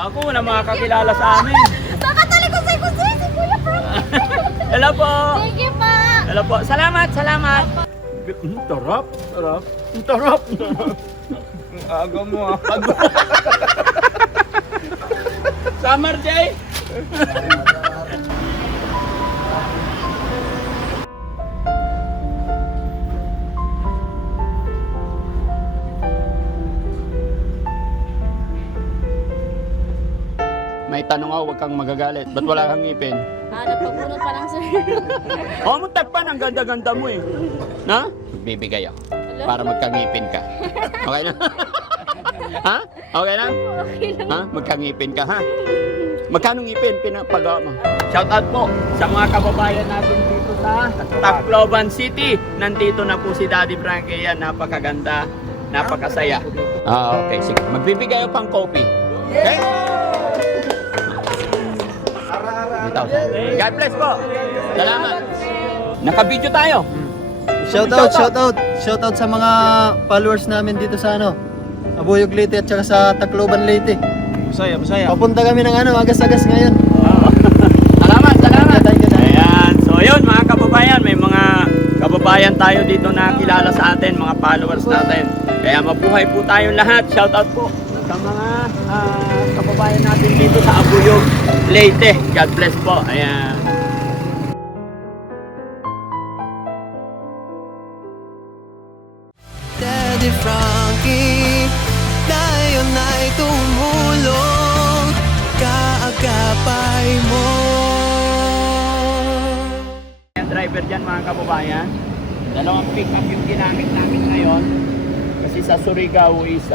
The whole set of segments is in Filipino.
Kala ko wala makakakilala sa amin. Nakatali ko sa si Kuya Frank. Hello po. Sige pa. Hello po. Salamat, salamat. Tarap, tarap. Tarap. Ang aga mo ah. Summer day. May tanong ako, huwag kang magagalit. Ba't wala kang ngipin? Nagpabunot pa lang, sir. Oh, muntagpan, ang ganda-ganda mo eh. Na? Bibigay ako. Para magkangipin ka. Okay na? Ha? Okay lang? Okay lang. Ha? Magkangipin ka, ha? Magkano ngipin pinapagawa mo? Shoutout po sa mga kababayan natin dito sa Tacloban City. Nandito na po si Daddy Frankie. Yan, napakaganda, napakasaya. Okay, sige. Magbibigay ako pang coffee. Okay? God bless po. Salamat. Naka-video tayo. Shoutout sa mga followers namin dito sa Abuyog Leyte at saka sa Tacloban Leyte. Masaya. Papunta kami ng agas-agas ngayon. Salamat. Ayan. So yun mga kababayan, may mga kababayan tayo dito na kilala sa atin, mga followers natin. Kaya mabuhay po tayong lahat. Shoutout po sa mga kababayan natin dito sa Abuyog Leyte. God bless po. Ayan. Daddy Frankie, tayo na'y tumulong, kaagapay mo. Yung driver dyan mga kababayan, dalawang pick-up yung ginamit namin ngayon. Kasi sa Surigao is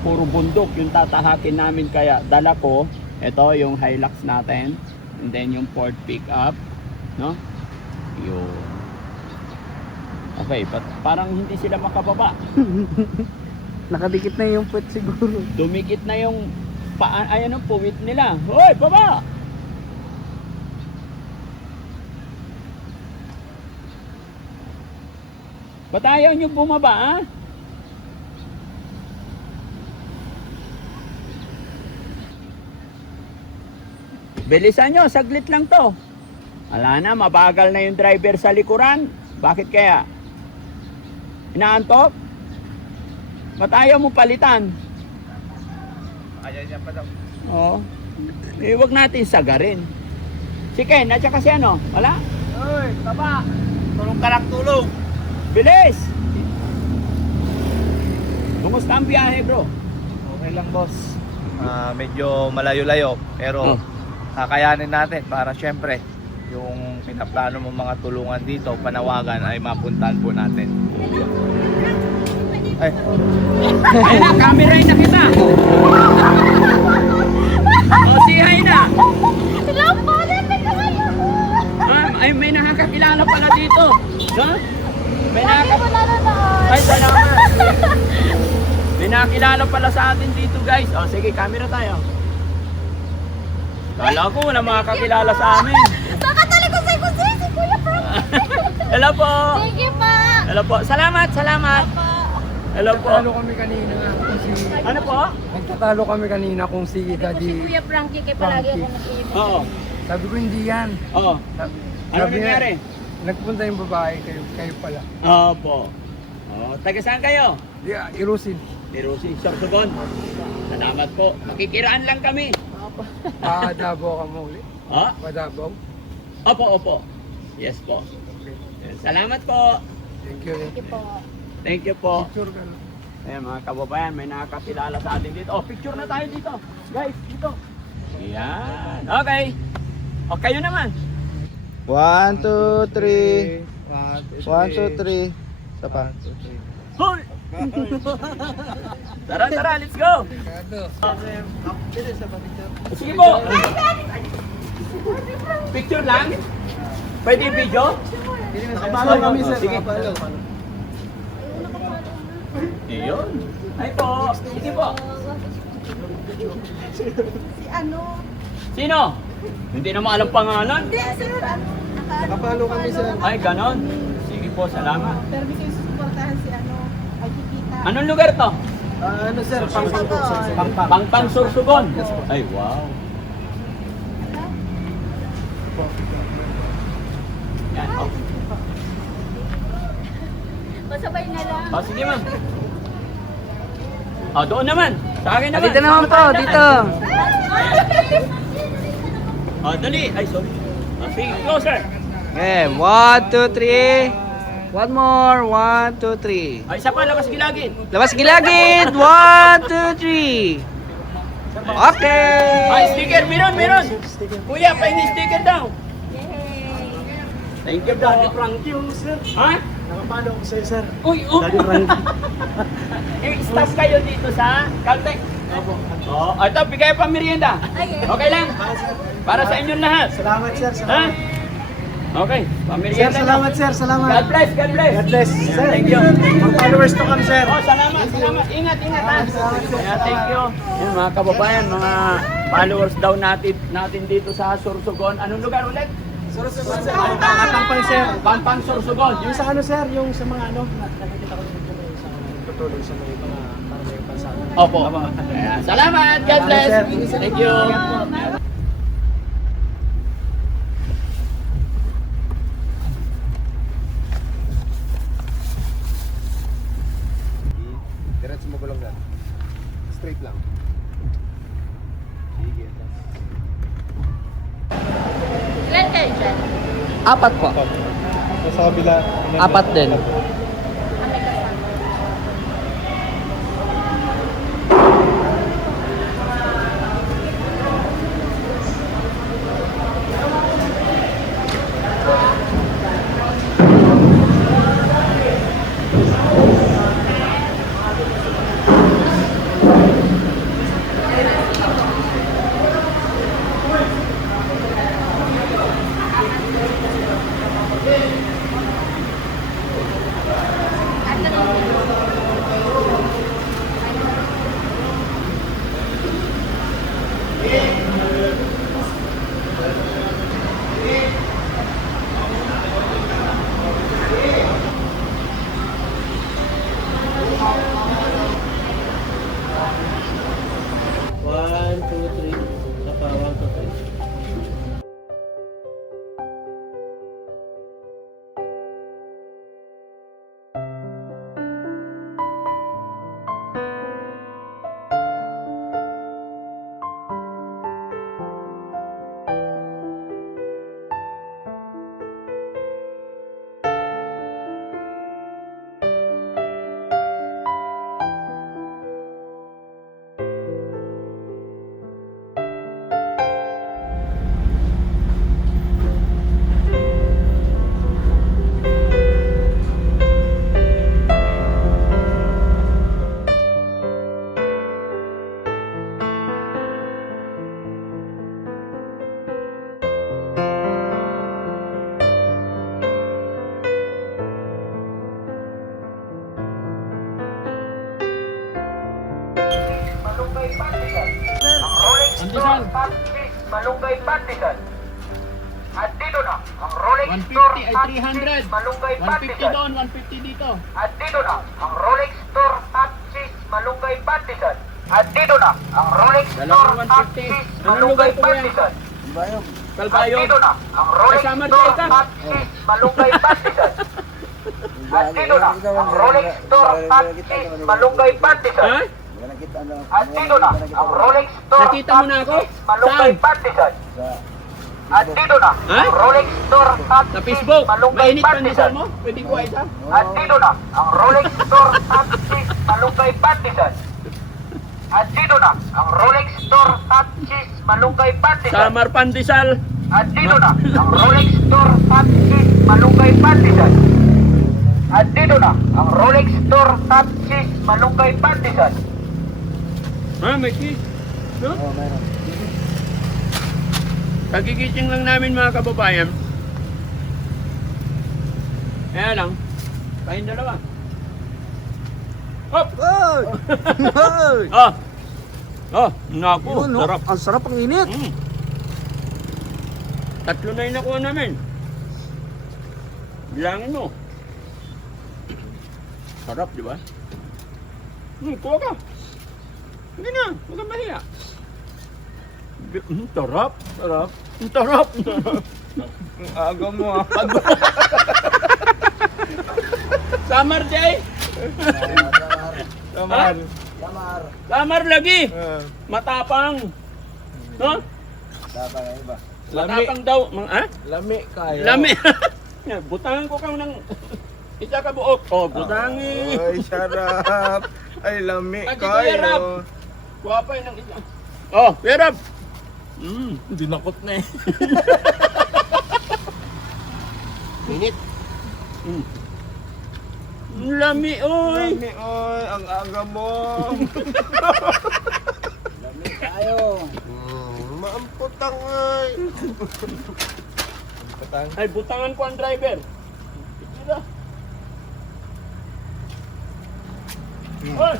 puro bundok yung tatahakin namin, kaya dala ko ito yung Hilux natin and then yung Ford pick-up, no? Yun. Okay, parang hindi sila makababa. Nakadikit na yung puwet siguro. Dumikit na yung ayan ang puwit nila. Hoy, baba! Ba't ayaw nyo bumaba, ha? Bilisan nyo, saglit lang to. Wala na, mabagal na yung driver sa likuran. Bakit kaya? Inaantok? Ba't ayaw mo palitan? Ayaw niya pa daw. Oo. Eh, huwag natin sagarin. Si Ken, at saka si wala? Uy, taba! Tulong ka lang tulong! Bilis! Kumusta ang biyahe, bro? Okay lang, boss. Medyo malayo-layo, pero kakayanin natin para syempre yung pinaplano mo mga tulungan dito, panawagan ay mapuntahan po natin. Ay, Ayun na, camera na kita! O, si hi na! Hello po, nandito kayo. Ay, may nakakakilala pala dito. No? May Lagi mo nanonood. Ay, salamat! May nakakilala pala sa atin dito, guys. O, sige, camera tayo. Kala ko wala makakakilala sa amin. Nakatali ko sa si Kuya Frank. Hello po! Sige pa. Hello po! Salamat! Hello po! Nagtatalo kami kanina kung si... Ano po? Nagtatalo kami kanina kung si Si Daddy... Kuya Frankie, kay palagi ako Frankie. nag-iibig. Oo. Sabi ko hindi yan. Oo. Sabi, Ano sabi niya, nangyari? Nagpunta yung babae, kayo pala. Opo. Oh, taga saan kayo? Di, irusin. Nirusi, Sorsogon. Salamat po. Makikiraan lang kami. Paadabaw ka mo ulit. Ha? Paadabaw. Opo. Yes po. Yes, salamat po. Thank you. Sige po. Thank you po. Picture ka na. Ayan mga kababayan, may nakakilala sa atin dito. Oh, picture na tayo dito. Guys, dito. Yan. Okay. O, kayo naman. 1, 2, 3. 1, 2, 3. Isa pa. Hoy! Tara, let's go. Sige po. Picture lang? Pwede yung video? Nakapalo kami, sir. Sige. Nakapalo. Iyon. Ay po. Sige po. Sino? Hindi naman alam pangalan. Nakapalo kami, sir. Ay, ganon. Sige po, salamat. Pero gusto yung susuportahan si Ay Kikita. Anong lugar to? Ano sir? Pangpang Sorsogon. Ay, wow. Yan, oh. Masabay na lang. Oh, sige ma'am. Oh, doon naman. Sa akin naman. Dito naman po, dito. Oh, dali. Ay, sorry. Oh, sige, closer. Okay, 1, 2, 3. One more, 1, 2, 3. Ay, isa pa, labas gilagid. Labas gilagid, 1, 2, 3. Okay. Ay, sticker, meron. Kuya, pahingi sticker daw. Yay! Thank you, Daddy Frankie. sir. Ha? Nakapalo ko sa'yo, sir. Uy, staff kayo dito sa Caltech. Opo. Oh, ito, bigay pa merienda. Ay, Okay lang? Para sa inyong lahat. Salamat, sir. Ha? Okay, pamerienda. Sir. Salamat. God bless, God bless. God bless, sir. Thank you. Mga followers to come, sir. Oh, salamat. Ingat ha. Yeah, thank you. Yan, mga kababayan, mga followers daw natin dito sa Sorsogon. Anong lugar ulit? Sorsogon, sir. Katangpang, sir. Pampang Sorsogon. Yung sa ano, sir? Yung sa mga ano, nakikita ko dito may sa tutulong sa mga para may pansama. Opo. Ayan, salamat. God bless. Thank you. Diretso mo lang yan. Straight lang. Sige. Ilan kayo dyan? Apat po. Sa kabila. Apat din. Ang may kasama. Malunggay Pandesal. At dito na, ang Rolex Store 150 ay 300. Malunggay 150 Pandesal. doon, 150 dito. At dito na, ang Rolex Store at Cheese Malunggay Pandesal. At dito na, ang Rolex Store Dalawang at 150. Cheese Anong lugar Malunggay po yan? Pandesal. At Kalbayo. dito na, ang Rolex Kasama Store dito. at Cheese Malunggay Pandesal. At dito na, ang Rolex Store at Cheese Malunggay Pandesal. Ha? At dito na, ang Rolex Store Nakita mo na ako? Malunggay Saan? Pandesal. At dito na, Ha? ang Rolex Store at Sa Facebook. Malunggay Mainit pandesal Pandesal. mo? Pwede ko isa? At dito na, ang Rolex Store at Cheese Malunggay Pandesal. At dito na, ang Rolex Store at Cheese Malunggay Pandesal. Samar Pandesal. At dito na, ang Rolex Store at Cheese Malunggay Pandesal. At dito na, ang Rolex Store at Cheese Malunggay Pandesal. Ha, may key? No? Oo, meron. Kagigising lang namin mga kababayan. Kaya lang, kayong dalawa. Hop! Oh, naku, sarap. Ang sarap ang init. Mm. Tatlo na yung nakuha namin. Bilangin mo. Sarap, di ba? Kuha ka. Hindi na, huwag kang mahiya. Tarap, tarap. Tarap. Ang aga mo ah. Samar, Jay. Naman. Samar lagi. Matapang. No? Matapang daw. Lami kayo. Lami. Butangan ko kang ng isa ka buok. Oh, butangin. Ay, sarap. Ay, lami Pati Kuya Rab. kayo. Guwapa yun ng isa. Oh, Kuya Rab. Dinakot na eh. Minute. Lami, oy. Lami, oy. Ang aga mo. Maamputang ay. Ay, butangan ko ang driver. Tira. Oy.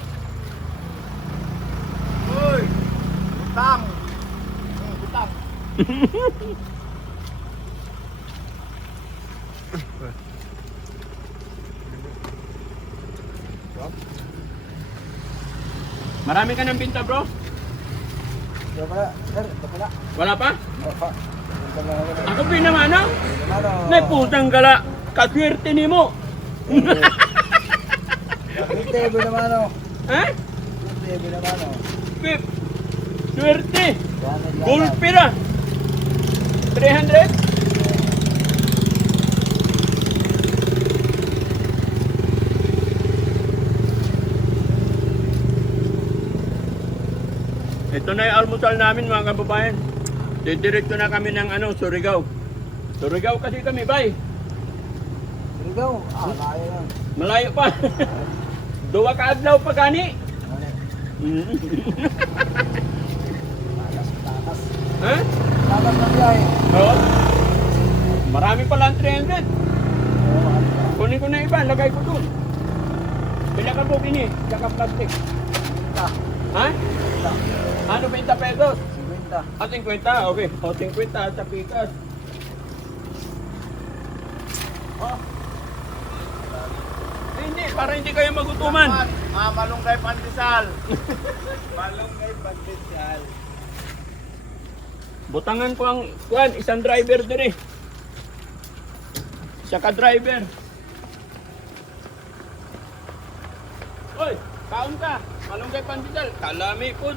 Uy. Utang. Butang. Marami ka ng binta, bro? Wala pa? Ako pinamano? May putang gala. Kaswerte ni mo. Ha? Pip. Swerte. Gulpira. 300? Ito na yung almusal namin mga kababayan. Didiretso na kami ng Surigao. Surigao kasi kami, bay. Surigao? Layo lang. Malayo pa. Duwa ka adlaw pa gani. Ha? Takas na biyahe. Oo. Marami pala ang 300. Kunin ko na iba, lagay ko doon. Pila ka po bini, saka plastic. Ha? Ano 20 pesos? 50. Ah, 50, okay. O, 50 sa pikas. Oh. Eh, hindi, para hindi kayo magutuman. Malunggay pandesal. Malunggay pandesal. Butangan ko ang isang driver din eh. Saka driver. Oy, kaon ka. Malunggay pandesal. Kalami po.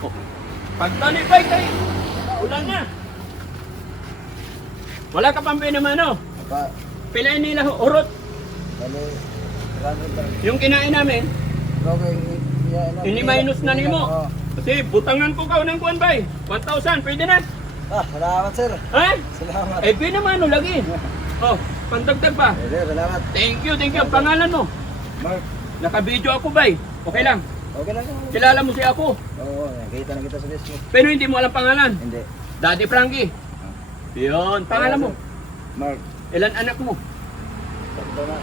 Oh. Pagtali pa kay. Ulan na. Wala ka pang pinamano. Apa, Pilain nila urot. bali, random lang. Yung kinain namin, Okay, ini-minus na nimo. Kasi butangan ko ka ng kuwan bay. 1,000, pwede na. Salamat sir. Ha? Salamat. Eh, pinamano lagi. Oh, pandagdag pa. Sir, salamat. Thank you. Pangalan mo? Mark, Naka-video ako bay. Okay lang. okay lang. Kilala mo si ako. Oo, nakita na kita sa Facebook. Pero hindi mo alam pangalan. Hindi. Daddy Frankie. Yun. Pangalan mo? Mark, Ilan anak mo? sakto na.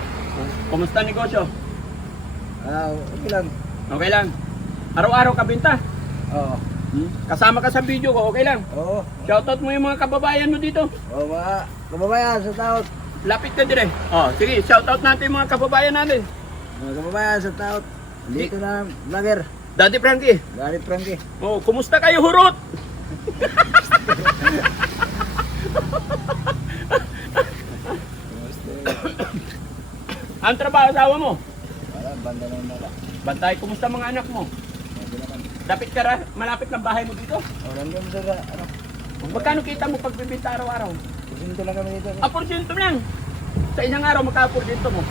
Kumusta negosyo? Okay lang. Okay lang. Araw-araw ka binta. Oo. Kasama ka sa video ko. Okay lang. Oo. Shoutout mo yung mga kababayan mo dito. Oo, mga kababayan sa taot. Lapit ka dire. Oh, sige. Shoutout natin yung mga kababayan natin. Mga kababayan sa taot. Dito na, vlogger. Daddy Frankie. Galit Frankie. Oh, kumusta kayo hurot? Ang trabaho asawa mo? Wala, banda na yung nala. Bantay, kumusta mga anak mo? Okay naman. Dapit ka malapit ng bahay mo dito? Nandun sa, Magkano kita mo pagbibenta araw-araw? Pusinto lang kami dito. Porsyento lang. Sa isang araw, magka-porsyento mo?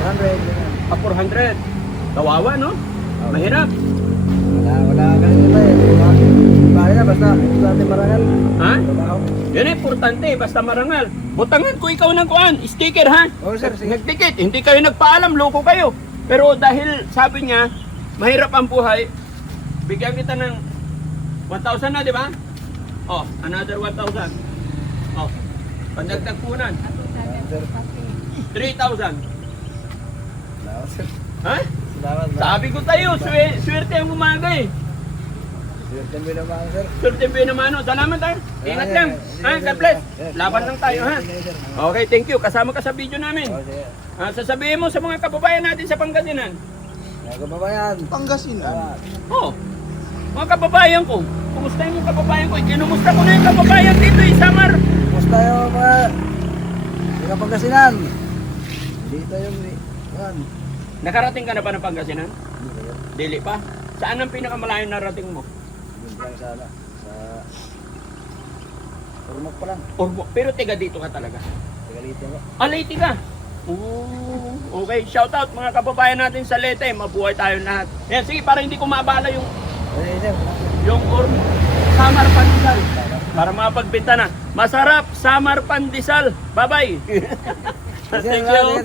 400. Ganyan. 400. Kawawa, no? Mahirap. Wala ganito tayo. Bahay na, basta ito natin marangal. Ha? Trabaho. Yan ang importante, basta marangal. Butangan ko ikaw ng kuan, sticker ha? Oo, sir, sige. Nagtikit, hindi kayo nagpaalam, loko kayo. Pero dahil sabi niya, mahirap ang buhay, bigyan kita ng 1,000 na, di ba? Oh, another 1,000. Oh, pandagdag punan. Sir, 3,000. salamat sir. Ha? Salamat. Sabi ko tayo, swerte ang umaga eh. Swerte naman, ano. Salamat tayo. Ingat lang. Ha, God bless. Laban lang tayo, ha. Okay, thank you. Kasama ka sa video namin. Sasabihin mo sa mga kababayan natin sa Pangasinan. Pangasinan. Oh, mga kababayan ko. Kumusta yung mga kababayan ko? Kinumusta ko na yung kababayan dito, Samar. Kumusta yung mga Pangasinan? Dito yung yan. Nakarating ka na ba ng Pangasinan? Dili pa. Saan ang pinakamalayo na rating mo? Yun lang sana. Sa Turmok pa lang. Pero tiga dito ka talaga. Tigaliti ako. Leyte ka? Oh, okay. Shout out mga kababayan natin sa Leyte. Mabuhay tayo lahat. Yan, sige, para hindi ko maabala yung Samar Pandesal. Para mapagbenta na. Masarap, Samar Pandesal. Bye-bye. Thank you.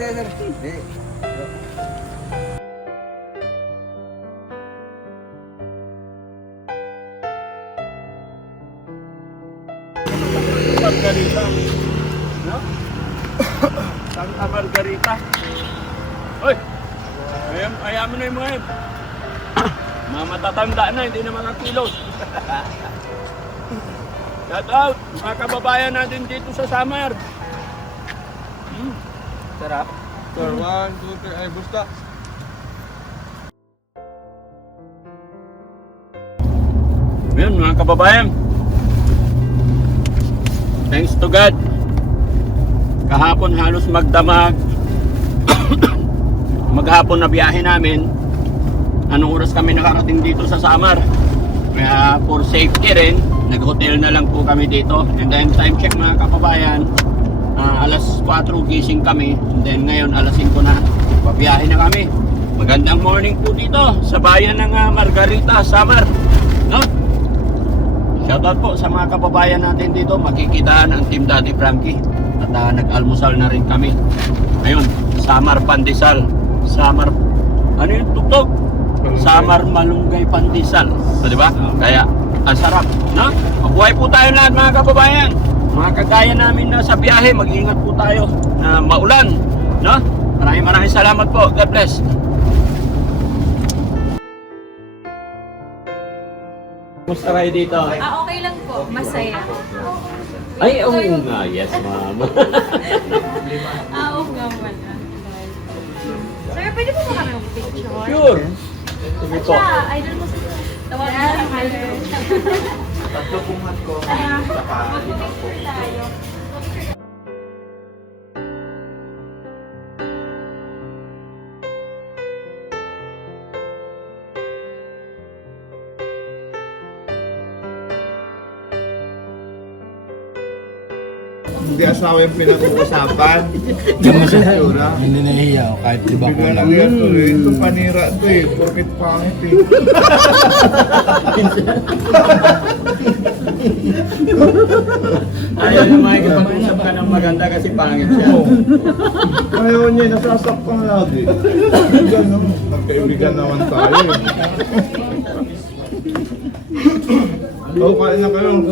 Margarita. No? Santa Margarita. Oy! Ayaw mo na yung mga yun. Mga matatanda na, hindi na mga kilos. Shout out, mga kababayan natin dito sa Samar. Sarap. Sir, 1, 2, 3, ay basta. Yun mga kababayan. Thanks to God. Kahapon halos magdamag. Maghapon na biyahe namin. Anong oras kami nakarating dito sa Samar? Kaya for safety rin, nag-hotel na lang po kami dito. And then time check mga kababayan, alas 4 gising kami. And then ngayon alas 5 na, pabiyahe na kami. Magandang morning po dito sa bayan ng Margarita, Samar. No? Shoutout po sa mga kababayan natin dito. Makikitaan ang Team Daddy Frankie. At nag-almusal na rin kami. Ayun, Samar Pandesal. Samar, ano yung tugtog? Samar Malunggay Pandesal. So, di ba? Kaya, ang sarap. No? Mabuhay po tayo lahat mga kababayan. Mga kagaya namin na sa biyahe, mag-ingat po tayo na maulan. No? Maraming salamat po. God bless. Kumusta kayo dito? Okay lang po. Masaya. Ay, oo nga. Yes, ma'am. Oo nga wala. Sir, pwede po ba kami mag-picture? Sure. Sige po. Idol mo sa tawagan mo lang idol. Pagtupungan ko sa Mag-picture tayo. Hindi asawa yung pinag-uusapan. Itsura. Hindi nahihiya ako kahit di ba Bigla lang yan to eh. Ito panira to eh. Porkit pangit eh. Ayaw na makikipag-usap ka ng maganda kasi pangit siya. Ayaw niya, nasasaktan lagi. Ganun. Magkaibigan naman tayo eh. Oo, kain na kayo.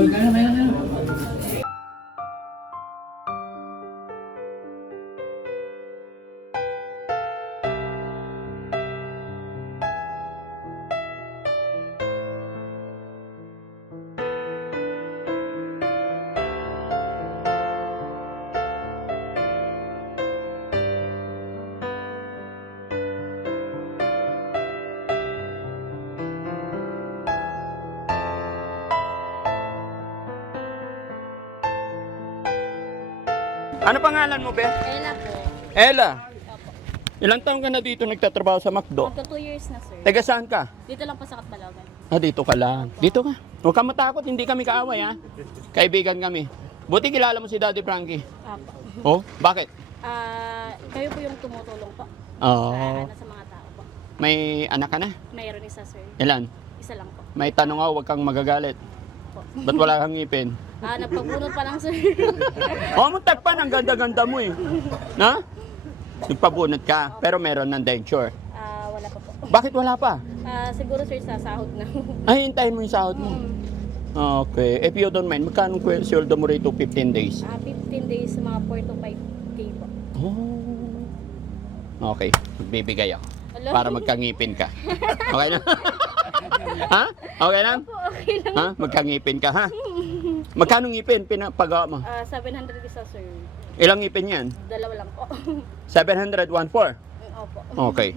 Ano pangalan mo, Be? Ella po. Ella. Ilang taon ka na dito nagtatrabaho sa McDo? Magka 2 years na, sir. Taga saan ka? Dito lang po sa Katbalogan. Dito ka lang. Dito ka. Huwag ka matakot, hindi kami kaaway ha. Kaibigan kami. Buti kilala mo si Daddy Frankie. Apo. Oh, bakit? Kayo po yung tumutulong po. Oh. Sa mga tao po. May anak ka na? Mayroon isa, sir. Ilan? Isa lang po. May tanong ako, huwag kang magagalit. Ba't wala kang ngipin? Nagpabunot pa lang, sir. Oh, mutagpan, ang ganda-ganda mo eh. Na? Nagpabunot ka, pero meron ng denture. Wala pa po. Bakit wala pa? Siguro, sir, sa sahod na. Ay, hintayin mo yung sahod mo. Okay. If you don't mind, magkano sweldo mo rito 15 days? 15 days, mga 4 to 5K po. Oh. Okay, magbibigay ako. Hello? Para magkangipin ka. Okay na? Ha? Okay lang? Okay lang. Ha? Magkangipin ka, ha? Magkano ngipin pinapagawa mo? 700 isa, sir. Ilang ngipin yan? Dalawa lang po. 700, 1/4. Opo. Okay.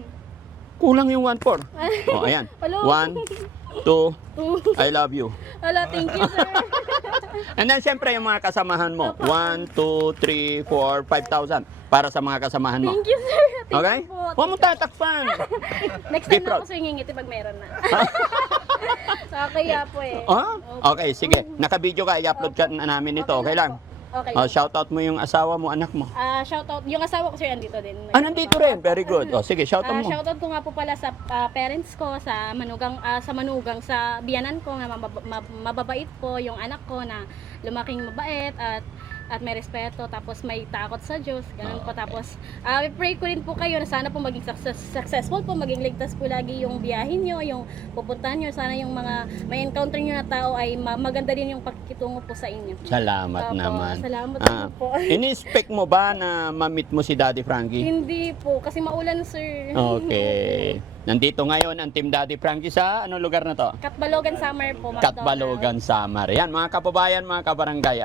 Kulang yung 1/4. Oh, ayan. Hello. 1, 2, I love you. Wala, thank you, sir. And then, siyempre, yung mga kasamahan mo. 1, 2, 3, 4, 5,000 para sa mga kasamahan mo. Thank you, sir. Thank Okay? you po. Huwag mo tatakpan. Next Be time na proud. ako sa ngingiti pag meron na. Kaya po eh. Oh? Okay, sige. Naka-video ka, i-upload ka na namin ito. Okay lang? Okay. Oh, shoutout mo yung asawa mo, anak mo. Shoutout. Yung asawa ko, sir, andito din. Ah, nandito rin. Very good. Oh, sige, shoutout mo. Shoutout ko nga po pala sa parents ko, sa manugang, sa biyanan ko na mababait po, yung anak ko na lumaking mabait at may respeto, tapos may takot sa Diyos, ganun po. Tapos, pray ko rin po kayo na sana po maging successful po, maging ligtas po lagi yung biyahin nyo, yung pupuntahan nyo, sana yung mga may encounter nyo na tao ay maganda din yung pakikitungo po sa inyo. Salamat Opo, naman. salamat po. Ini-expect mo ba na ma-meet mo si Daddy Frankie? Hindi po, kasi maulan, sir. Okay. Nandito ngayon ang Team Daddy Frankie sa anong lugar na to? Katbalogan Summer po, McDonald's. Katbalogan Samar. Yan, mga kababayan, mga kabarangay,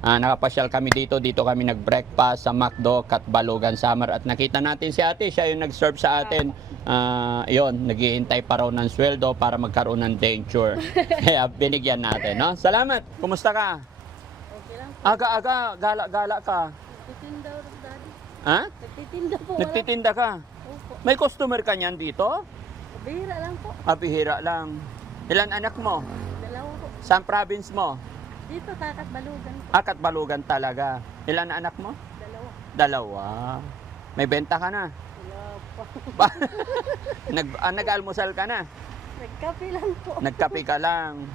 nakapasyal kami dito kami nag-breakfast sa McDo, Katbalogan Samar, at nakita natin si ate, siya yung nag-serve sa atin. Yon, naghihintay pa raw ng sweldo para magkaroon ng denture. Kaya binigyan natin, no? Salamat. Kumusta ka? Okay lang. Aga-aga, gala-gala ka. Nagtitinda, daddy. Ha? Nagtitinda po. Nagtitinda ka? Opo. May customer ka niyan dito? Bihira lang po. Bihira lang. Ilan anak mo? Dalawa po. Saan province mo? Dito, Katbalogan po. Katbalogan talaga. Ilan anak mo? Dalawa. 2. May benta ka na. Wala po. Nag-almusal ka na. Nagkape lang po. Nagkape ka lang.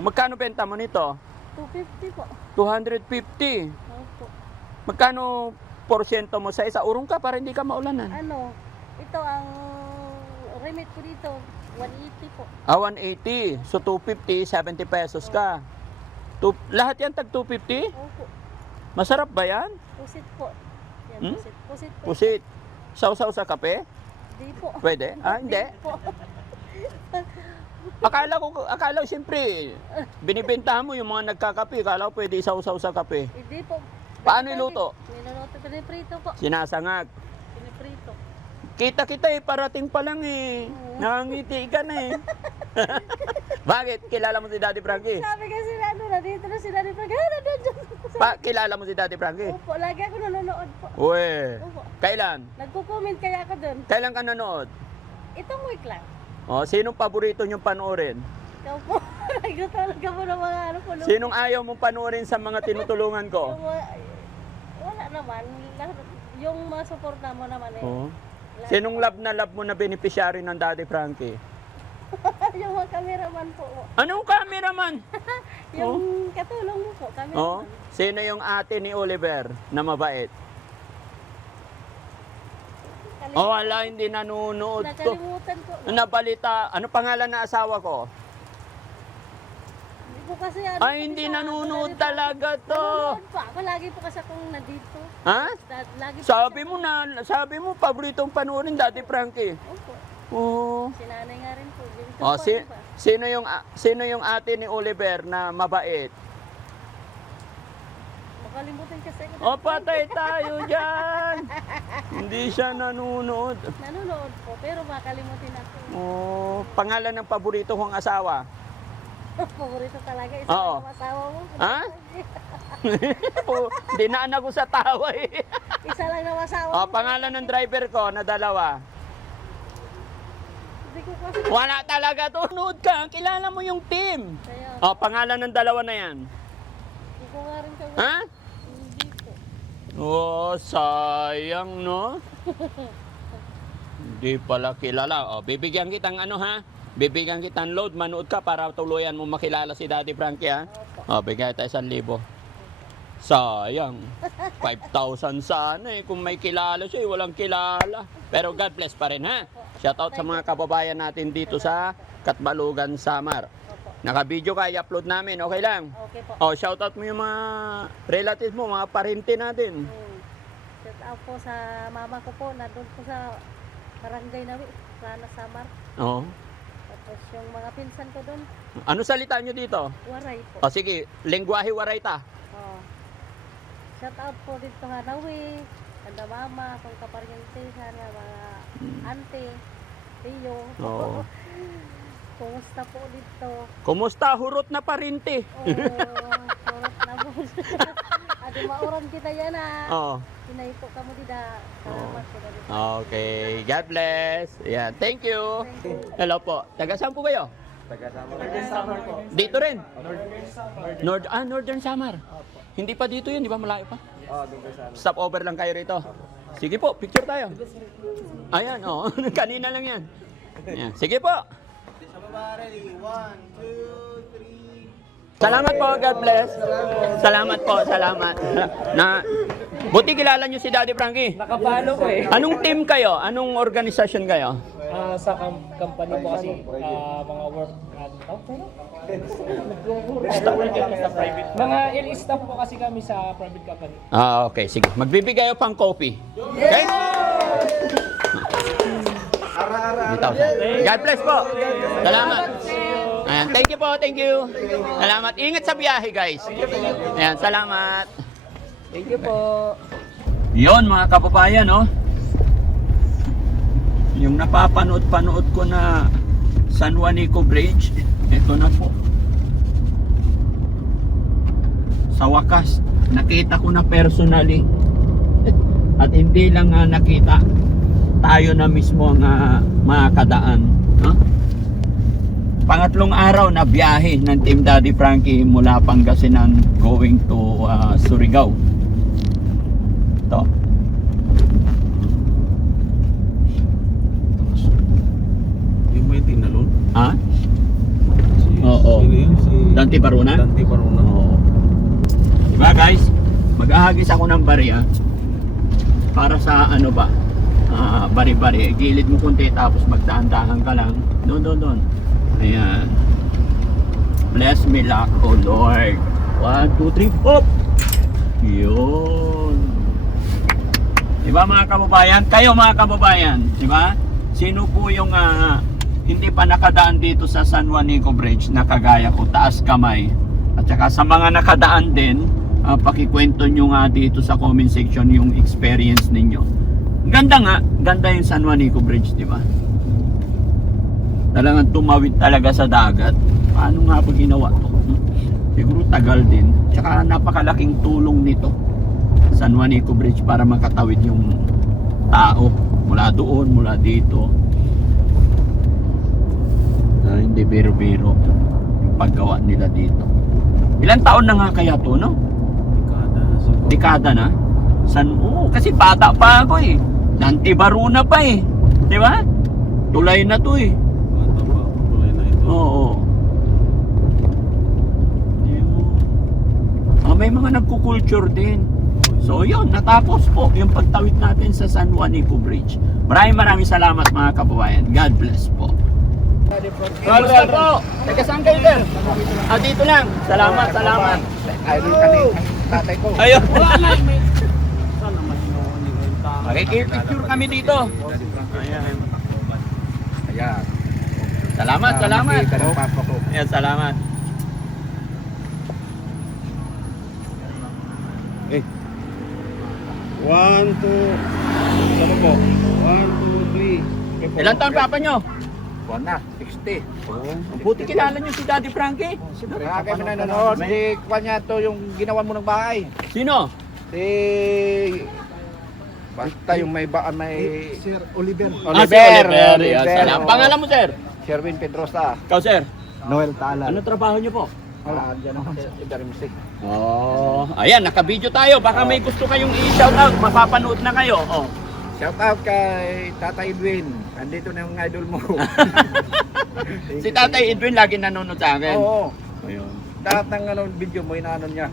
Magkano benta mo nito? 250 po. 250. Opo. Magkano porsyento mo sa isa? Urong ka para hindi ka maulanan. Ito ang remit ko dito. 180 po. 180. So 250, 70 pesos ka. Lahat yan tag 250? Opo. Masarap ba yan? Pusit po. Yan, pusit. Pusit po. Pusit. Sausaw sa kape? Di po. Pwede? Hindi. Po. Akala ko siyempre, binibentahan mo yung mga nagkakape. Akala ko pwede sausaw sa kape. Hindi po. Paano iluto? Niluluto. Piniprito po. Sinasangag. Piniprito. Kita parating pa lang eh. Nangangiti ka na eh. Bakit? Kilala mo si Daddy Frankie? Sabi kasi nandito na sila ni Pag. Kilala mo si Daddy Frankie? Opo, lagi ako nanonood po. Uwe. Opo. Kailan? Nagko-comment kaya ako doon. Kailan ka nanood? Itong week lang. Oh, sinong paborito niyong panoorin? Ikaw po. Nagtutulog ka po ng mga Sinong ayaw mong panoorin sa mga tinutulungan ko? Wala naman. Yung mga suporta mo naman eh. Oh. Sinong love mo na beneficiary ng Daddy Frankie? Yung mga cameraman po. Anong cameraman? Yung katulong mo po, cameraman. Oh, sino yung ate ni Oliver na mabait? Oh, wala, hindi nanonood to. Nakalimutan ko. Nabalita, ano pangalan na asawa ko? Hindi po kasi Hindi nanonood talaga to. Nanonood po. Ako lagi po kasi akong nandito. Ha? Lagi po Sabi mo, paboritong panoorin Daddy Frankie. Opo. Oo. Sinanay nga rin po. Dito Oh, po, diba? sino yung ate ni Oliver na mabait? Makalimutan kasi ako. O, patay tayo dyan. Hindi siya nanonood. Nanonood po, pero makalimutin ako. Oh, pangalan ng paborito kong asawa. Paborito talaga. Isa Oo. lang ang asawa mo. Ha? Dinaan ako sa tawa eh. Isa lang ang asawa Oh, mo. pangalan ng driver ko na dalawa. Hindi ko kasi. Wala talaga to. Nood ka, kilala mo yung team. Kaya, Oh, pangalan ng dalawa na yan. hindi ko nga rin kagawin. Ha? Hindi po. Oh, sayang no. Hindi pala kilala. Oh, bibigyan kitang ano ha? Bibigyan kitang load, manood ka para tuluyan mo makilala si Daddy Frankie ha. Oh, bigyan tayo 1,000. Sayang. 5,000 sana eh. Kung may kilala siya, walang kilala. Pero God bless pa rin ha. Shoutout sa mga kababayan natin dito sa Katbalogan, Samar. Naka-video ka, i-upload namin. Okay lang? Okay po. Oh, shoutout mo yung mga relatives mo, mga parinti natin. Shout out po sa mama ko po, nandun po sa Barangay Nawi, Rana Samar. Oh. Tapos Yung mga pinsan ko doon, Ano salita nyo dito? waray po. O sige, lengguwahe waray ta. Oh. Shout out po dito nga Nawi, kada mama, kung kaparyente, sana mga auntie, tiyo. Oo. Kumusta po dito? Kumusta? Hurot na parinti. Surot na po. Adi mauram kita yan Oo. Pinay po kamo dida. Salamat po dito. Okay, God bless. Yeah, thank you. Hello po. Taga saan po kayo? Dito rin. Northern Samar. Hindi pa dito yun, di ba? Malayo pa? Stop over lang kayo rito. Sige po, picture tayo. Ayan, oh. Kanina lang yan. Ayan. Sige po. Salamat po, God bless. Salamat po, salamat. Buti kilala nyo si Daddy Frankie. Nakapalo ko eh. Anong team kayo? Anong organisasyon kayo? Sa company po kasi, mga work mga staff po kasi kami sa private company. Okay, sige. Magbibigay ako pang coffee. Okay? God bless po. Salamat. Ayan, thank you po, thank you. Salamat. Ingat sa biyahe, guys. Ayan, salamat. Thank you po. Yon mga kababayan, no? Yung napapanood-panood ko na San Juanico Bridge, ito na po. Sa wakas, nakita ko na personally. At hindi lang nakita, tayo na mismo ang makakadaan. No? Pangatlong araw na biyahe ng Team Daddy Frankie mula Pangasinan going to Surigao. Ito. Yung may tinalon? Ha? Oo. Dante Baruna? Dante Baruna. Oo. Diba guys? Mag-ahagis ako ng barya para sa ano ba? Bari-bari. Gilid mo kunti tapos magdahan-dahan ka lang. Doon. Ayan. Bless me luck, oh Lord. 1, 2, 3, hop! Yun. Diba mga kababayan? Kayo mga kababayan, diba? Sino po yung hindi pa nakadaan dito sa San Juanico Bridge na kagaya ko, taas kamay. At saka sa mga nakadaan din, pakikwento nyo nga dito sa comment section yung experience ninyo. Ganda yung San Juanico Bridge, di ba? Talagang tumawid talaga sa dagat. Paano nga ba ginawa to? Siguro tagal din. Tsaka napakalaking tulong nito, San Juanico Bridge, para makatawid yung tao mula doon, mula dito. Hindi biro-biro yung paggawa nila dito. Ilang taon na nga kaya to, no? Dekada na? Kasi bata pa ako eh. Dante Baruna pa eh. Di ba? Tulay na to eh. Bata pa, tulay na ito. Oo. May mga nagkukulture din. So yun, natapos po yung pagtawid natin sa San Juanico Bridge. Maraming salamat mga kababayan. God bless po. Kamusta po? Teka saan kayo sir? Dito lang. Salamat. Idol ka ni tatay ko. Ayun. Makikipicture kami dito. Ayan. Ayan. Salamat. Nakita ng papa ko. Ayan, salamat. Eh. 1, 2. Saan po? 1, 2, 3. Ilan taon papa nyo? Buwan na, 60. Buti kilala nyo si Daddy Frankie. Siyempre, kaya mo nanonood. Si Kwan niya to yung ginawa mo ng bahay. Sino? Si... Basta yung may Sir Oliver. Si Oliver. Ayan, salamat. Pangalan mo sir? Sherwin Pedrosa. Ikaw sir? Noel Tala. Ano trabaho nyo po? Wala, dyan ako sa Idarimsik. Ayan, naka-video tayo. Baka may gusto kayong i-shoutout. Mapapanood na kayo. Shout out kay Tatay Edwin. Andito na yung idol mo. Si Tatay Edwin lagi nanonood sa akin. Oo. Ayun. Lahat ng video mo, inaano niya.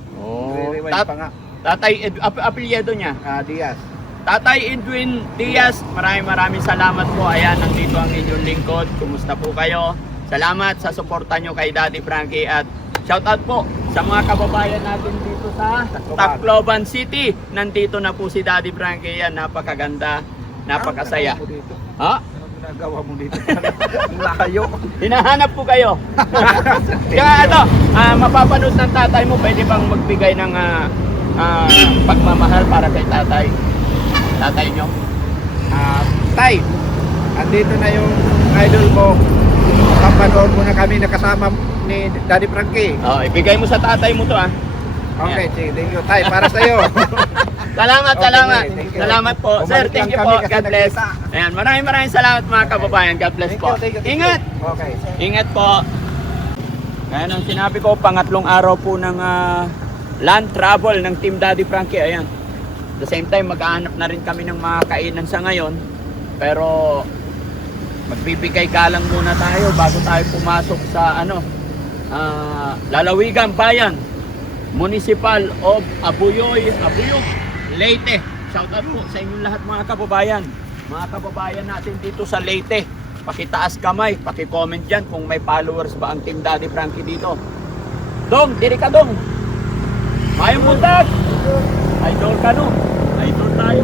Re-rewind pa nga. Tatay apelyido niya. Diaz. Tatay Edwin Diaz, maraming salamat po. Ayan, nandito ang inyong lingkod. Kumusta po kayo? Salamat sa suporta nyo kay Daddy Frankie at shoutout po sa mga kababayan natin dito sa Tacloban City. Nandito na po si Daddy Frankie. Yan, napakaganda, napakasaya. Ha? ginagawa mo dito? Layo. Hinahanap ko kayo. Kaya ito, mapapanood ng tatay mo, pwede bang magbigay ng pagmamahal para kay tatay? Tatay nyo? Tay, andito na yung idol mo. Kapanood mo na kami nakasama ni Daddy Frankie. Oh, ibigay mo sa tatay mo to Okay, sige, thank you. Tay, para sa'yo. Salamat, Okay, salamat. thank you. Salamat po. Sir, Bumalik thank you lang po. kami kasi God bless. nagkita. Ayan, maraming salamat mga kababayan. God bless po. Thank you. Ingat! Okay. Ingat po. Ayan ang sinabi ko, pangatlong araw po ng land travel ng Team Daddy Frankie. Ayan. At the same time, maghahanap na rin kami ng mga kainan sa ngayon. Pero magbibigay galang muna tayo bago tayo pumasok sa lalawigan bayan Municipal of Abuyog, Leyte. Shout out po sa inyong lahat mga kababayan natin dito sa Leyte. Pakitaas kamay, paki-comment dyan kung may followers ba ang Team Daddy Frankie dito. Dong, diri ka dong. Mayong buntag. Idol ka no. Idol tayo.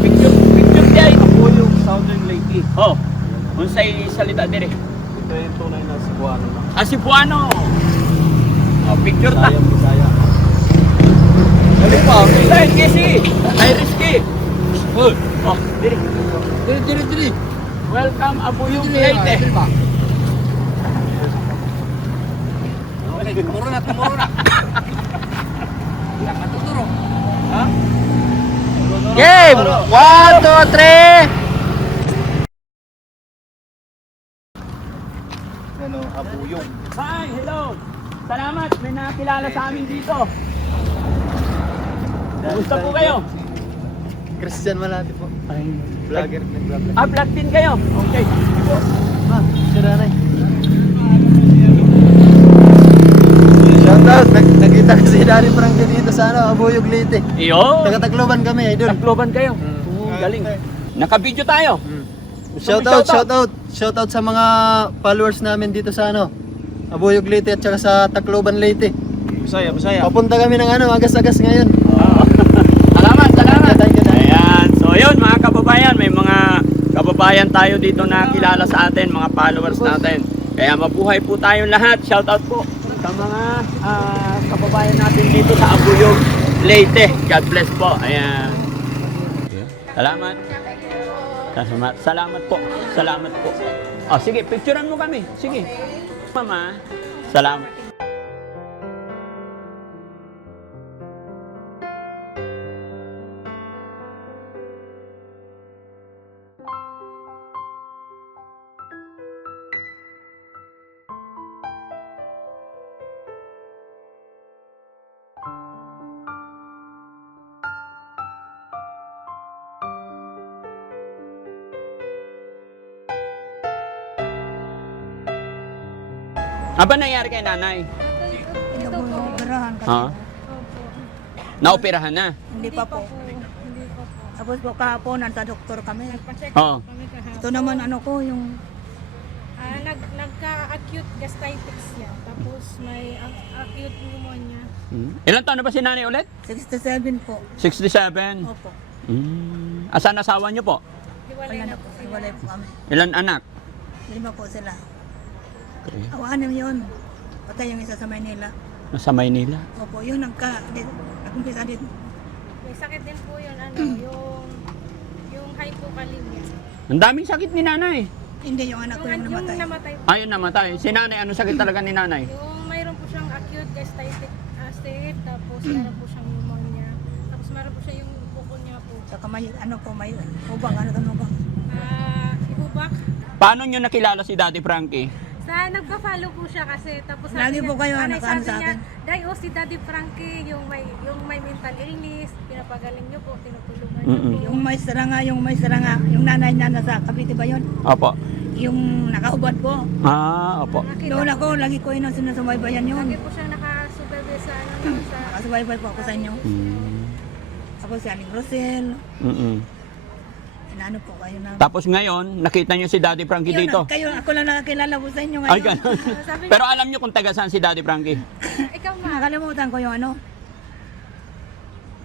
Picture diay. Abuyog, Southern Leyte. Oh, unsay salita diri? Ito yung tunay na Cebuano na. Cebuano. Oh, picture ta. Bisaya. Dali pa. Ay, kisi. Ay, risky. Oh, diri. Diri. Welcome Abuyog Leyte. Tumuro na. Matuturo. Ha? Game! 1, 2, 3! Abuyog. Hi, hello. Salamat, may nakilala sa amin dito. Gusto po kayo? Christian Malati po. Vlogger. Vlog din kayo. Okay. Siranay. Shoutout! Nakita ko si Daddy Frankie dito sa Abuyog Leyte. Iyo. Taga-Tacloban kami, idol. Takloban kayo. Galing. Naka-video tayo. Shoutout sa mga followers namin dito sa Abuyog Leyte at saka sa Tacloban Leyte. Bisaya. Papunta kami ng agas-agas ngayon. Salamat. Thank you. Ayan. So yun mga kababayan, may mga kababayan tayo dito na kilala sa atin, mga followers natin. Kaya mabuhay po tayong lahat. Shout out po sa mga kababayan natin dito sa Abuyog, Leyte. God bless po. Ayan. Salamat. Salamat po. Oh, sige, picturean mo kami. Sige. Mama. Salamat. Aba nangyari kay nanay? Operahan kasi. Ha? Naoperahan na? Hindi pa po. Tapos po kahapon, nasa doktor kami. Oo. Ito naman yung Nagka-acute gastritis yan. Tapos may acute pneumonia. Ilan taon na ba si nanay ulit? 67 po. 67. Opo. Asan asawa niyo po? Wala na po. Iwalay po kami. Ilan anak? 5 po sila. Awaan naman yun. Patay yung isa sa Maynila. Sa Maynila. Opo, yun nag-umpisa din. May sakit din po yun, yung hypokalemia. Ang daming sakit ni nanay. Hindi, yung anak ko yung namatay. Yung namatay po. Ayun namatay. Si nanay, ano sakit talaga ni nanay? Yung mayroon po siyang acute gastritis, tapos meron po siyang pneumonia. Tapos meron po siya yung buko niya po. Saka may hubang, hubang. Ihubak. Paano niyo nakilala si Daddy Frankie? Nagpa-follow po siya kasi tapos Lagi po kayo sabi sa niya, akin. Day, si Daddy Frankie, yung may mental illness, pinapagaling niyo po, tinutulungan niyo po. Yung may saranga, yung nanay niya nasa Cavite ba yun? Opo. Yung nakaubad po. Opo. Doon ako, lagi ko sinusubaybayan yun. Lagi po siyang nakasubaybay sa sa Nakasubaybay po ako sa inyo. Ako si Aling Rosel. Inaano po kayo na. Tapos ngayon, nakita niyo si Daddy Frankie Yun, dito? ako lang nakakilala po sa inyo ngayon. Ay, ganun. Pero alam niyo kung taga saan si Daddy Frankie? ikaw ma. Nakalimutan ko yung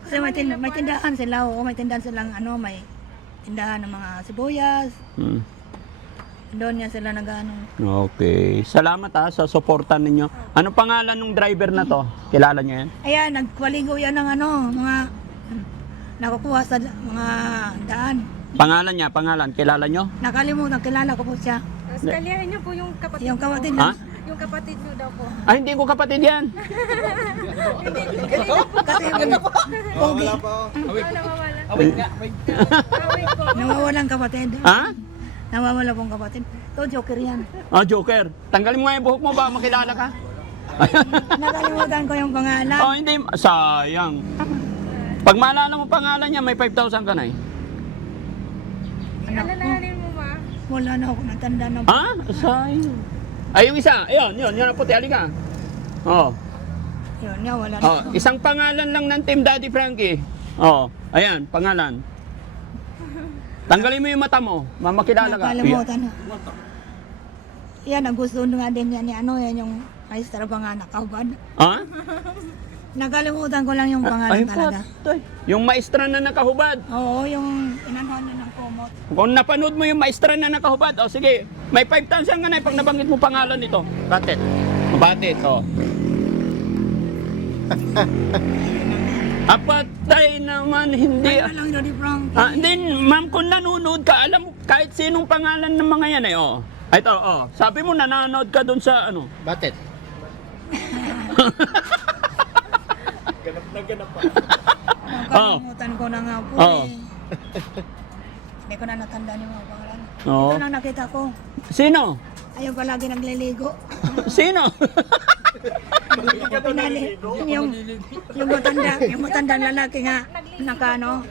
Kasi may tindahan sila, may tindahan silang may tindahan ng mga sibuyas. Hmm. Doon niya sila nag-ano. Okay. Salamat sa suporta ninyo. Ano pangalan ng driver na to? Kilala niyo yan? Ayan, nagkwaligo yan ng ano, mga nakukuha sa mga daan. Pangalan niya, kilala nyo? Nakalimutan, kilala ko po siya. Kalyahin niyo po yung kapatid. Yung kapatid Ha? Yung kapatid niyo daw po. Ay, hindi ko kapatid yan. kasi pogi. Nawawalan kapatid. Ha? Nawawala pong kapatid. To joker yan. Ah, Joker. Tanggalin mo nga yung buhok mo ba makilala ka? Nakalimutan ko yung pangalan. Oh, hindi. Sayang. Pag maalala mo pangalan niya, may 5,000 ka na eh. Anak ko. mo ma? Wala na ako natanda na. Ha? Sayang. Ay, yung isa. Ayun, yun ang puti. Halika. Oh. Yun nga, wala na. Oh, isang pangalan lang ng Team Daddy Frankie. Oh, ayan, pangalan. Tanggalin mo yung mata mo. Mamakilala ka. Nakalimutan na. Yan, ang gusto nga din yan, yan yung maestra pa nga nakahubad. Ha? Nakalimutan ko lang yung pangalan talaga. patay. Yung maestra na nakahubad. Oo, yung inanuhan na ng kumot. Kung napanood mo yung maestra na nakahubad, oh sige, may 5,000 ka na pag nabanggit mo pangalan nito. Batit. Batit, oh. Apatay naman, hindi. Ano lang yun, di Frank? Hindi, ma'am, kung nanonood ka, alam mo, kahit sinong pangalan ng mga yan eh, oh. Ito, oh. Sabi mo, nanonood ka dun sa, ano? Batet. Nakalimutan ko na nga po Oo. eh. Hindi ko na natandaan yung mga pangalan. Oo. Ito lang nakita ko. Sino? Ayaw palagi nagliligo. Sino? Pinali. Yung matanda lalaki nga, nakano,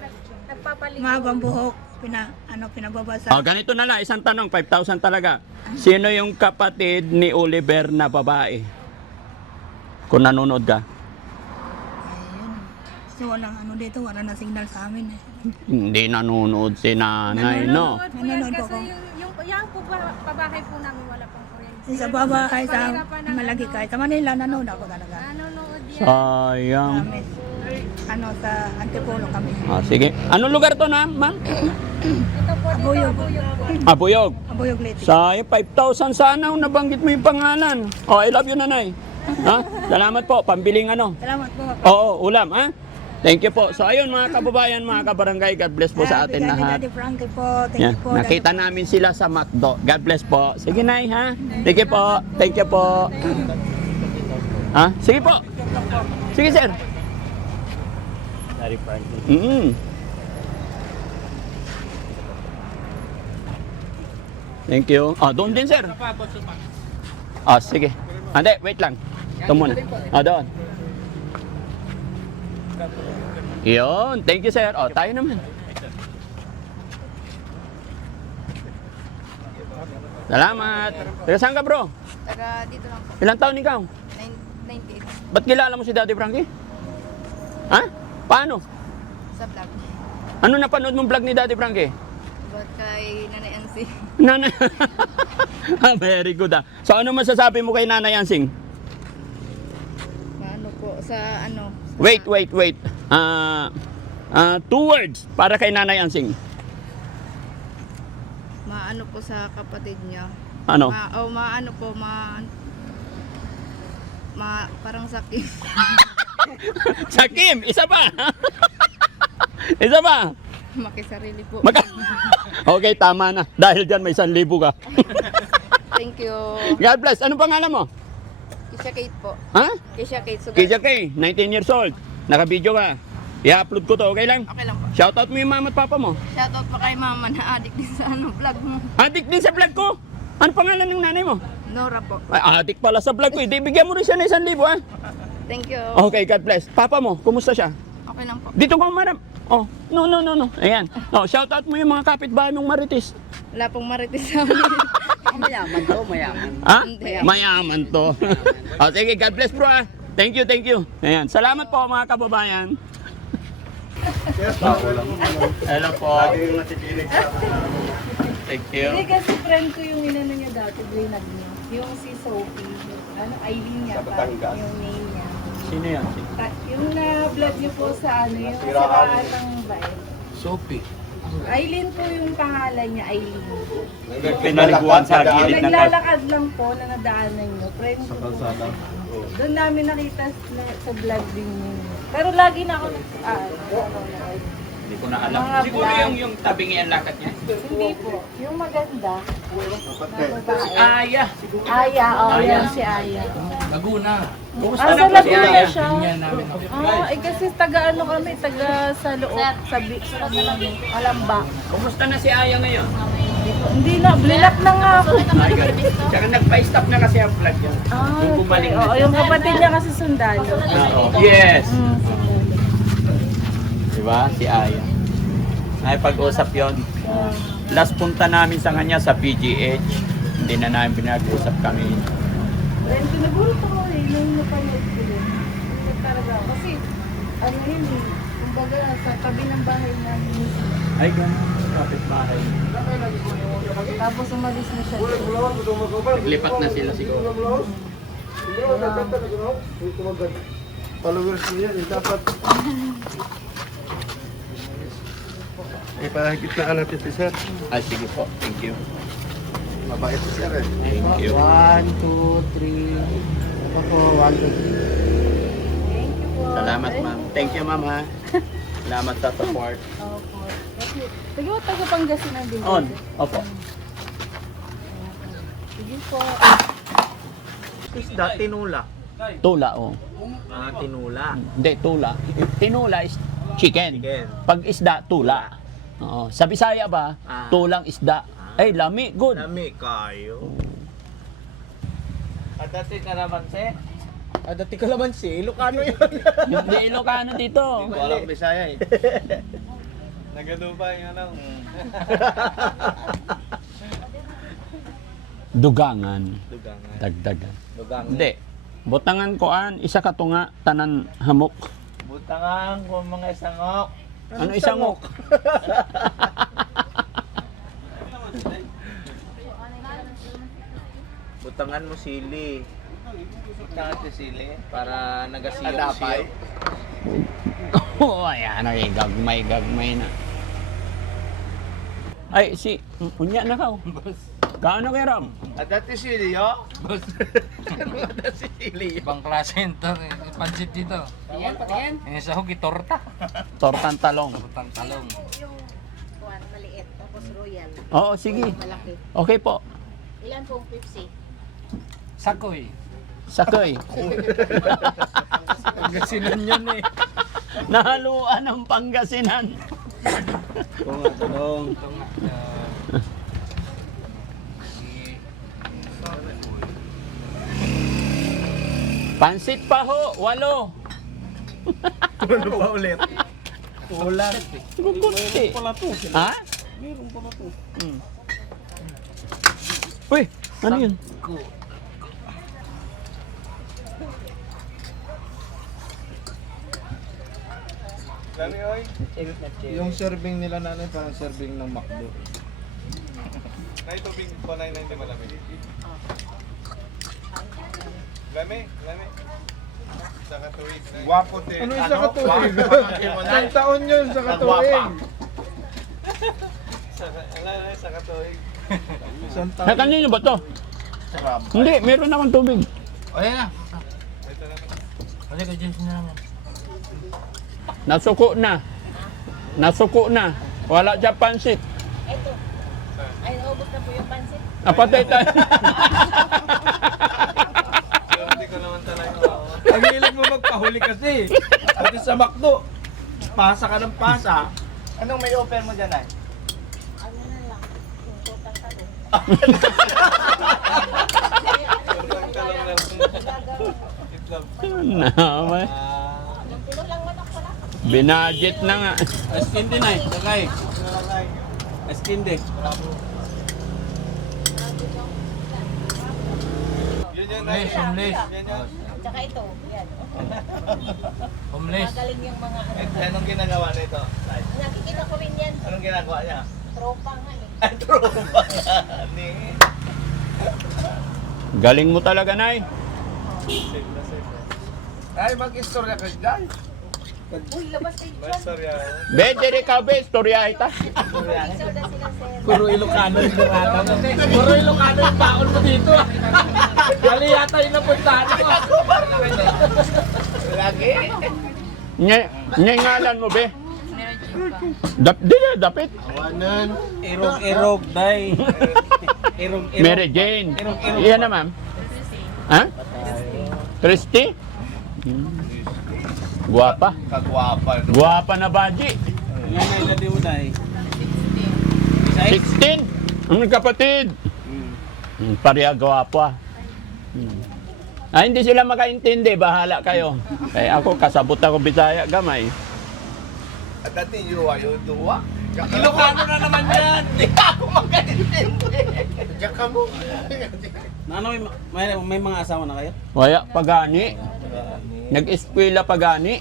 mahabang buhok, pinababasa. Oh, ganito na lang, isang tanong, 5,000 talaga. Sino yung kapatid ni Oliver na babae? Kung nanonood ka. Ayun. So walang ano dito, wala na signal sa amin eh. Hindi nanonood si nanay, no? Nanonood po ako. Yung po pabahay po namin wala pang kuryente. Sa babahay sa Malagi kahit sa Manila, nanonood ako talaga. Nanonood yan. Sayang. Kami, sa Antipolo kami. Ah, sige. Anong lugar to na, ma'am? Ito po Abuyog. Abuyog. Abuyog Leyte. Sayang, 5,000 sana kung nabanggit mo yung pangalan. Oh, I love you, nanay. Ha? Salamat po, pambiling ano. Salamat po. Oo, ulam, ha? Thank you po. So ayun mga kababayan, mga kabarangay, God bless po sa atin Bigyan ni lahat. Daddy Frankie po. Thank Yan. you po. Nakita namin sila sa McDo. God bless po. Sige, Nay, ha? Sige po. Thank you po. Ha? Sige po. Sige, sir. Daddy Frankie. Thank you. Ah, doon din, sir. Ah, sige. Hindi, wait lang. Ito muna. Ah, doon. Yun. Thank you, sir. Oh, tayo naman. Salamat. Taga saan ka, bro? Taga dito lang po. Ilang taon ikaw? 98 Ba't kilala mo si Daddy Frankie? Ha? Paano? sa vlog. Ano napanood mong vlog ni Daddy Frankie? About kay Nanay Ansi. Nanay. Very good ah. So ano masasabi mo kay Nanay Ansing? Ano po sa ano? Sa, Wait. 2 words para kay Nanay Ansing. Maano po sa kapatid niya. Ano? Maano po parang sakit. Sakim, isa pa. Isa pa. Makisarili po. Okay, tama na. Dahil dyan may 1,000 ka. Thank you. God bless. Anong pangalan mo? Kisha Kate po. Ha? Kisha Kate. So, Kija K, 19 years old. Naka-video ka. I-upload ko to, okay lang? okay lang po. Shoutout mo yung mama at papa mo. Shoutout pa kay mama na addict din sa vlog mo. Adik din sa vlog ko. Ano pangalan ng nanay mo? Nora po. Ay, adik pala sa vlog ko. Hindi, bigyan mo rin siya ng 1,000 ha. Thank you. Okay, God bless. Papa mo, kumusta siya? Okay lang po. Dito ka madam. Oh, no. Ayan. Oh, shoutout mo yung mga kapitbahay mong Marites. Wala pong marites sa amin. Mayaman to, mayaman. Ha? Hindi. Mayaman to. Oh, sige, God bless bro ha. Thank you. Ayan. Salamat po mga kababayan. Hello po. Thank you. Hindi kasi friend ko yung inano niya dati, Grenad niya. Yung si Sophie. Ano, Eileen niya pa. Yung name niya. Sino yan? Yung na-vlog niyo po sa ano, yung siraan ng bahay. Sophie. Aileen po yung pangalan niya, Aileen. Pinaliguan sa gilid ng Naglalakad lang po na nadaanan nyo. Friend ko po. Doon namin nakita sa vlog din yun. Pero lagi na ako Hindi ko na alam. Mga Siguro vlog. yung tabingi ang lakad niya. Hindi po. Yung maganda. Na babae. Aya. Aya, yan si Aya. Kumusta Sa na po si Laguna Aya? siya. Kasi taga ano kami, taga sa loob, sa Alamba. Kumusta na si Aya ngayon? Hindi na, blinak na nga ako. Ay, ganun. Tsaka nagpa-stop na kasi ang vlog niya. Yung bumalik na Oo, siya. yung kapatid niya kasi sundalo. Yes. Sundalo. Diba? Si Aya. Ay, pag-usap yon. Last punta namin sa kanya sa PGH. Hindi na namin pinag-usap kami. Then, nagulat ako nung napanood ko yun. Kasi talaga, kasi ano yun eh, kumbaga sa tabi ng bahay namin. Ay, ganun. Kapit-bahay. Tapos umalis na siya. Naglipat na sila siguro. Followers niya, dapat ipahigitnaan natin si Sir. Ay, sige po. Thank you. Mabait si Sir eh. Thank you. 1, 2, 3. Ako po, 1, 2, 3. Salamat, ma'am. Thank you, ma'am, ha. Salamat sa support. Opo. Kasi, taga Pangasinan din. On. Opo. Sige po. Isda, tinula. Tula, oh. Tinula. Hindi, tula. Tinula is chicken. Chicken. Pag isda, tula. Oo. Sa Bisaya ba, tulang isda. Ay, lami. Good. Lami kayo. Dati kalamansi? Dati kalamansi? Ilocano yun. Hindi Ilocano dito. Hindi ko alam Bisaya eh. Nagaduba yung ano. Dugangan. Dugangan. Dagdagan. Dugangan. Hindi. Butangan ko isa ka tunga, tanan hamok. Butangan ko mga isangok. Ano isangok? Butangan mo sili. Butangan mo sili para nagasiyok-siyok. Oo, ayan. Ay, gagmay na. Ay, unya na ka. Kaano kay Ram? Dati sili yo? Dati sili yo? Ibang klase ito. Pansit dito. Ayan, patingin. Yung isa hugi torta. Tortang talong. Tortang talong. Yung maliit, tapos royal. Oo, sige. Malaki. Okay po. Ilan pong Pepsi? Sakoy. Sakoy. Pangasinan yun eh. Nahaluan ng Pangasinan. Kung nga tanong. Pansit pa ho, 8. Ano pa ulit? Ulan. Kukunti. Ha? Meron pa ba ito? Uy, ano yun? Dami oy. Yung serving nila nanay parang serving ng McDo. Na ito bing po 990 malamig. Lami. Sa katuwid. Wapo te. Ano yung sa katuwig? Isang taon yun sa katuwig. Sa katuwig. Isang Ay, kanino ba to? Hindi, meron akong tubig. O yan na. Ito naman. Kasi ka dyan na naman. Nasuko na. Wala dyan pansit. Ito. Ay, naubos na po yung pansit. Apatay tayo. Hindi ko naman talaga. Ang hilig mo magpahuli kasi. Pati sa McDo. Pasa ka ng pasa. Anong may offer mo dyan ay? Ano na lang, yung tutang talong. Naman. Yung kilo lang manok pala. Binadget na nga. Askindi na eh. Sakay. Askindi. Yun yun. Homeless. Tsaka ito, yan. Homeless. Magaling yung mga ano. Anong ginagawa nito? Nakikita ko rin yan. Anong ginagawa niya? Tropa nga eh. Ay, tropa. Ni. Galing mo talaga, Nay. Safe na safe. Ay, mag-istorya ka dyan. Be, diri ka be, storya ita. Puro Ilocano yung barata mo. Puro Ilocano yung baon mo dito. Kali yata yung napuntahan mo. Lagi. Nya ngalan mo be? Dapit. Irog, day. Irog. Mary Jane. Iyan na ma'am. Ha? Christy? Guwapa. Kagwapa. No? Guwapa na baji. Nga na iladi mo, day. 16. Ang kapatid. Pareha guwapa. Hindi sila makaintindi. Bahala kayo. Ako kasabot ako Bisaya gamay. At dati yung ayaw duwa. Ilocano na naman yan. Hindi ako makaintindi. Diyan ka mo. Ano, may mga asawa na kayo? Waya pagani. Nag-eskwela pagani.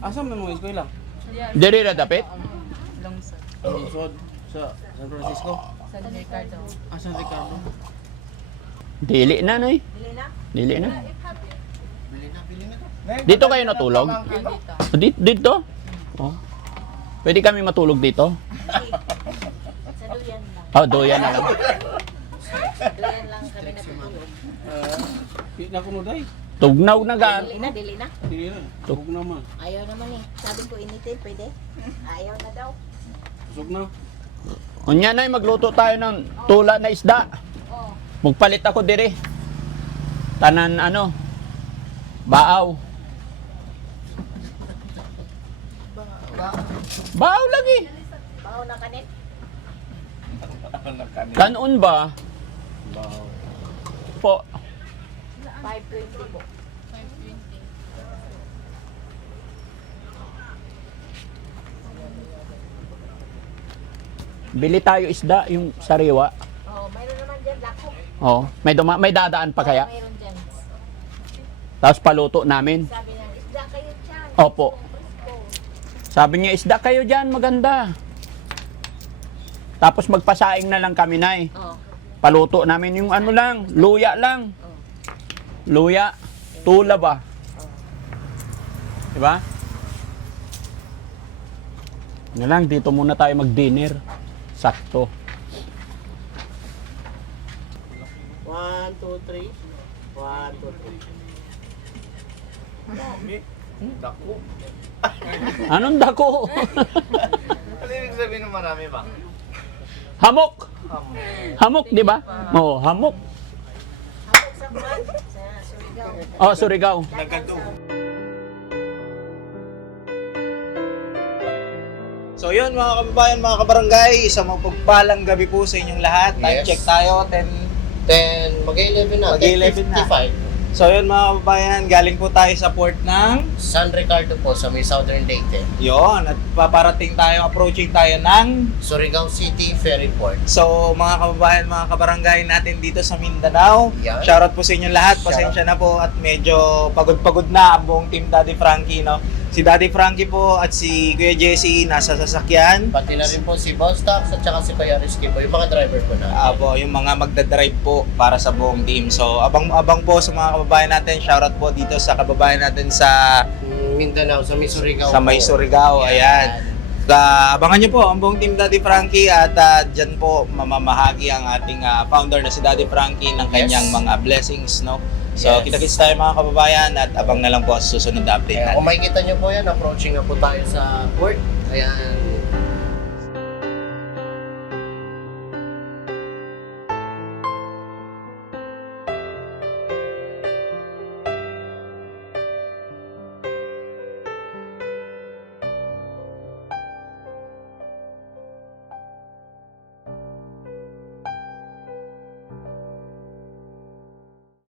Asa may mga eskwela? Diri ra dapit. Lungsod sa San Francisco? San Ricardo. Dili na nay. Dili na. Dito kayo natulog? Dito? Oh. Pwede kami matulog dito? Oh, doyan na lang. Na kuno, day. Tugnaw na gan. Dili na. Hindi na. Tugog naman. Ayaw naman eh. Sabi ko initin, pwede? Ayaw na daw. Usog na. Unya na magluto tayo ng tula na isda. Magpalit ako dire. Tanan ano? Baaw. Baaw lagi. Baho na kanit. Kanon ba? Po. 520 po. Bili tayo isda yung sariwa. Mayroon naman dyan, lako. May dadaan pa kaya? Mayroon dyan. Tapos paluto namin. Sabi niya, isda kayo dyan. Opo. Sabi niya, isda kayo dyan, maganda. Tapos magpasaing na lang kami, Nay. Paluto namin yung ano lang, luya lang. Luya, tula ba? Diba? Nga lang, dito muna tayo mag-dinner. Sakto. 1, 2, 3. 1, 2, 3. Dako. Anong dako? Ano ibig sabihin ng marami ba? Hamok! Hamok, di ba? Oo, hamok. Hamok sa buwan. Sa Surigao. Oh, Surigao. So yun mga kababayan, mga kabarangay, isang mapagpalang gabi po sa inyong lahat. Time Yes. check tayo, 10, mag-11 na. Mag-11 na. 10:55. So yun mga kababayan, galing po tayo sa port ng San Ricardo po sa may Southern Leyte. yon at paparating tayo, approaching tayo ng Surigao City Ferry Port. so mga kababayan, mga kabarangay natin dito sa Mindanao. Yan. Shoutout po sa inyong lahat. Shoutout. Pasensya na po at medyo pagod-pagod na ang buong team Daddy Frankie, no? Si Daddy Frankie po at si Kuya Jesse nasa sasakyan. Pati na rin po si Boss Tax at saka si Kuya Rizky po, yung mga driver po natin. Po, yung mga magdadrive po para sa buong team. So, abang-abang po sa mga kababayan natin. Shoutout po dito sa kababayan natin sa Mindanao, sa may Surigao. sa may po. Surigao. Ayan. Abangan nyo po ang buong team Daddy Frankie at dyan po mamamahagi ang ating founder na si Daddy Frankie ng kanyang Yes. mga blessings, no? So, Yes. kita-kits tayo mga kababayan at abang na lang po sa susunod na update Kaya natin. kung makikita nyo po yan, approaching na po tayo sa port. Ayan,